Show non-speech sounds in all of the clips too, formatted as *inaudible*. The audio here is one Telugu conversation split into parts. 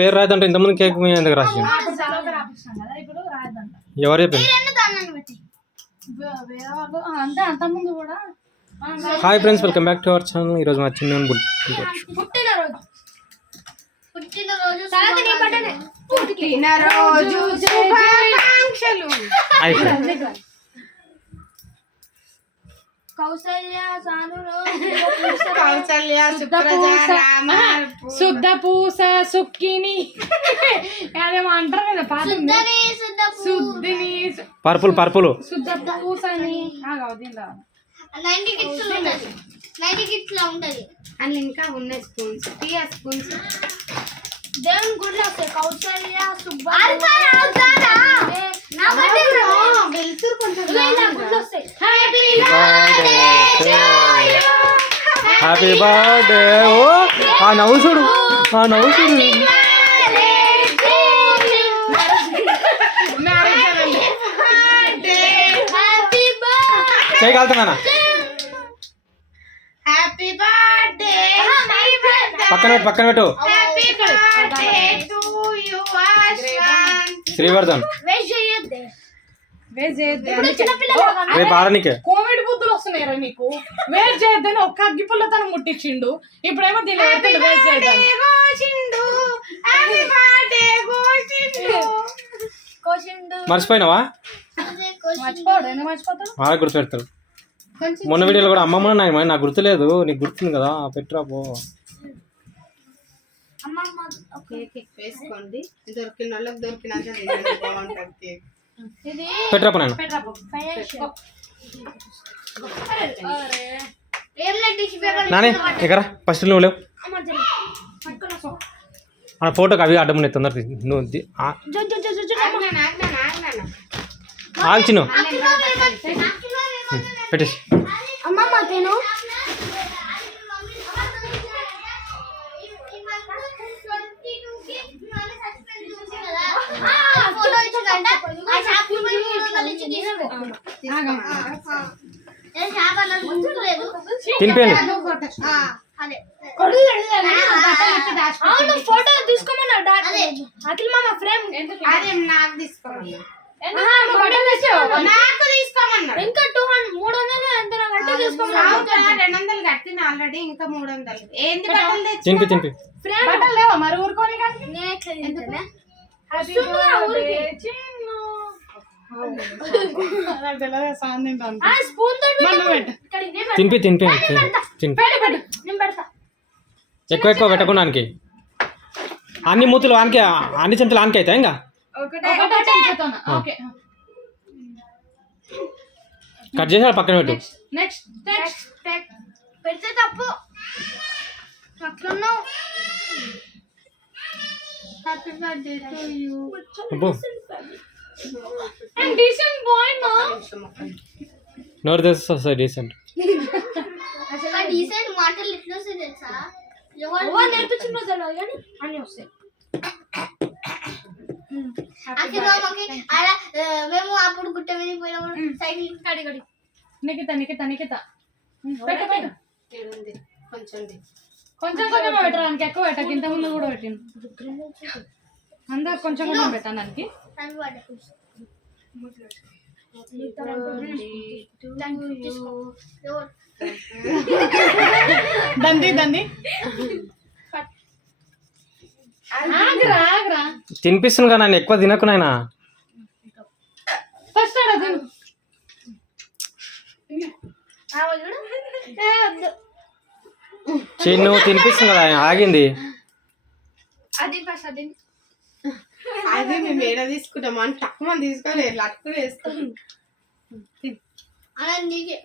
పేరు రాయదంటే ఇంతమంది కేక్ మీ ఎందుకు రాసి ఎవరు చెప్పింది hi friends welcome back to our channel ఈరోజు మా చిన్న పుట్టినరోజు. కౌసల్య *laughs* కౌసల్య శుద్ధ పూస సుక్కిని. *laughs* అదేమో అంటారు కదా సుంద శుద్ధిని పర్పుల్ పర్పుల్. శుద్ధ పూసని అని ఇంకా ఉన్నాయి స్పూన్స్. టీయా స్పూన్స్. దేవుని గుడిలో వస్తాయి. కౌసల్య సుబ్బ వెళ్తురు కొంచెం ఇలా గుడిలో వస్తాయి హ్యాపీ బర్త్డే ఓ ఆ నవ్వు చూడు. ఆ నవ్వు చూడు. హ్యాపీ బర్త్డే చేయగలుగుతున్నానా హ్యాపీ బర్త్డే పక్కన పెట్టు పక్కన పెట్టు. Happy birthday to you Ashwanth Srivardhan. రేపు ఆడనికే కోవిడ్ బుద్ధులు వస్తున్నాయి నీకు. వేస్ట్ చేయొద్దని ఒక్క అగ్గి పుల్లతను ముట్టించిండు. ఇప్పుడేమో దీన్ని పెడుతుండు వేస్ట్ చేయొద్దని మర్చిపోయినావా? మర్చిపోడు. ఎందుకు మర్చిపోతాడు బాగా గుర్తు పెడతాడు మొన్న వీడియోలో కూడా అమ్మమ్మ నాయన నాకు గుర్తులేదు నీకు గుర్తుంది కదా? పెట్టురా పో. అమ్మమ్మ కేక్ వేసుకోండి. దొరికిన వాళ్ళకి దొరికినాక తినండి బాగుంటుంది కేక్ ఇది పెట్టురా పో. నాయన ఫైనాన్షియల్ ఏం లేదు టిష్యూ పేపర్ నానే ఇక్కడ ఫస్ట్ నువ్వు లేవు. ఆ ఫోటోకి అవి అడ్డం ఉన్నాయి తొందర. నువ్వు ది- ఆ, ఆగ్నానా ఆగ్నానా ఆగ్నానా. ఆగు చిన్ను. పెట్టేసి అమ్మమ్మ తిను ఫోటో ఇచ్చిందంట ఆ షాప్ మూడు వందలు ఇచ్చి తీసుకో అవును ఫోటో తీసుకోమన్నాడు అదే. అఖిల్ మామ ఫ్రేమ్. అదే నాకు తీసుకోమన్నా తీసుకో నాకు తీసుకోమన్నాడు ఇంకా టూ హండ్రెడ్ మూడు వందలు ఎంత అవునా రెండు వందలు కట్టిన ఆల్రెడీ ఇంకా మూడు వందలు ఏంది బట్టలు తెచ్చి తినిపి తినిపి. ఫ్రేమ్. బట్టలు లేవా మరి ఊరుకోని కానీ తినిపి తినిపి ఎక్కువ ఎక్కువ పెట్టకుండానికి అన్ని మూతులు ఆనికి అన్ని చెంతలు ఆనికి అవుతాయి ఇంకా కట్ చేసి పక్కన పెట్టు నెక్స్ట్ నెక్స్ట్ పెడితే తప్పు అట్లున్నావు మా నోరు తెస్తే వస్తుంది డీసెంట్ అసలు డీసెంట్ మాటలు ఎట్లా వస్తాయి తెలుసా ఎవరు నేర్పించిందో తెలియదు కానీ అన్ని వస్తాయి అఖిల్ మామకి ఆడ ఆ, మేము అప్పుడు గుట్ట మీద పోయినప్పుడు సైకిల్ కడి కడి పెట్టు పెట్టు. కొంచెం. కొంచెం కొంచెం పెట్టడానికి ఎక్కువ పెట్టకు. ఇంత ముందు కూడా పెట్టింది అందరు కొంచెం కొంచెం పెట్టడానికి ఆగ్రా ఆగ్రా. తినిపిస్తుంది కదా నన్ను ఎక్కువ తినకు నాయనా. ఫస్ట్ చిన్ను తినిపిస్తుంది కదా ఆయన ఆగింది. అది ఫస్ట్ అది మేము ఏడ తీసుకుంటాం అని తక్కువ తీసుకొని లట్టుకుని వేసుకుంటాం అలా నీకే.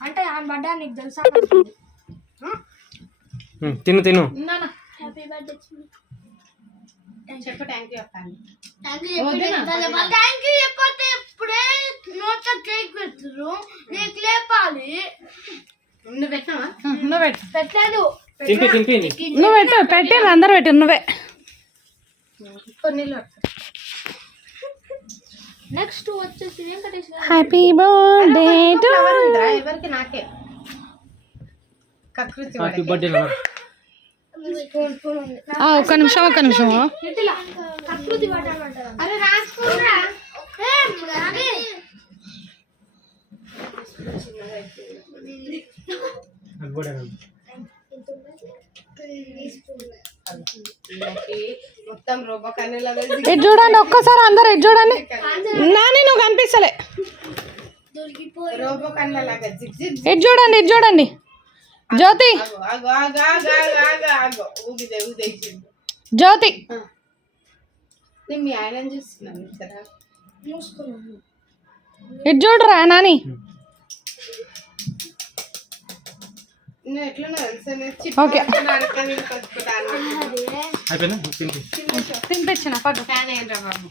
అంటే ఆ బడ్డా నీకు తెలుసా తిను తిను. హ్యాపీ బర్త్డే చెప్పు థ్యాంక్ యూ చెప్పండి థ్యాంక్ యూ థ్యాంక్ యూ చెప్పతే ఇప్పుడే నోట కేక్ పెడుతురు నీకు లేపాలి. నువ్వు నువ్వు పెట్టు. పెట్టలేదు. నువ్వు పెట్టు అందరు పెట్టు నువ్వే. నెక్స్ట్ వచ్చేసి వెంకటేష్ హ్యాపీ బర్త్డే టు ఎవరికి నాకే? కకృతి హ్యాపీ. బర్త్డే ఒక్క నిమిషం ఒక్క నిమిషం. అంటారు అరే రాసుకురా ఇటు చూడండి ఒక్కసారి అందరు ఇటు చూడండి. నాని నువ్వు కనిపిస్తలే. ఇటు చూడండి ఇటు చూడండి. జ్యోతి. జ్యోతి. నేను మీ ఆయన చూస్తున్నాను ఇటు చూడరా నాని నేను ఎట్లనో తెలుసా నేను ఓకే. చిట్టుకుంటాను అనుకుంటాను అయిపోయిందా తింటి తినిపించిన పట్టు ఫ్యాన్ ఏంట్రా బాబు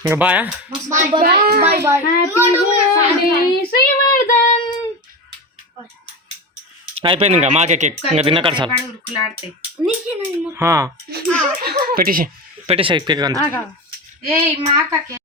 ఇంకా బాయా బాయ్ బాయ్ బాయ్ శ్రీవర్ధన్ అయిపోయింది ఇంకా మాకే కేక్ ఇంకా తిన్నకాడ సార్ వాడు ఉరుకులాడతాయి నీకేనా పెట్టేసి పెట్టేసి కేక్ అంతా Ei, macaquinha.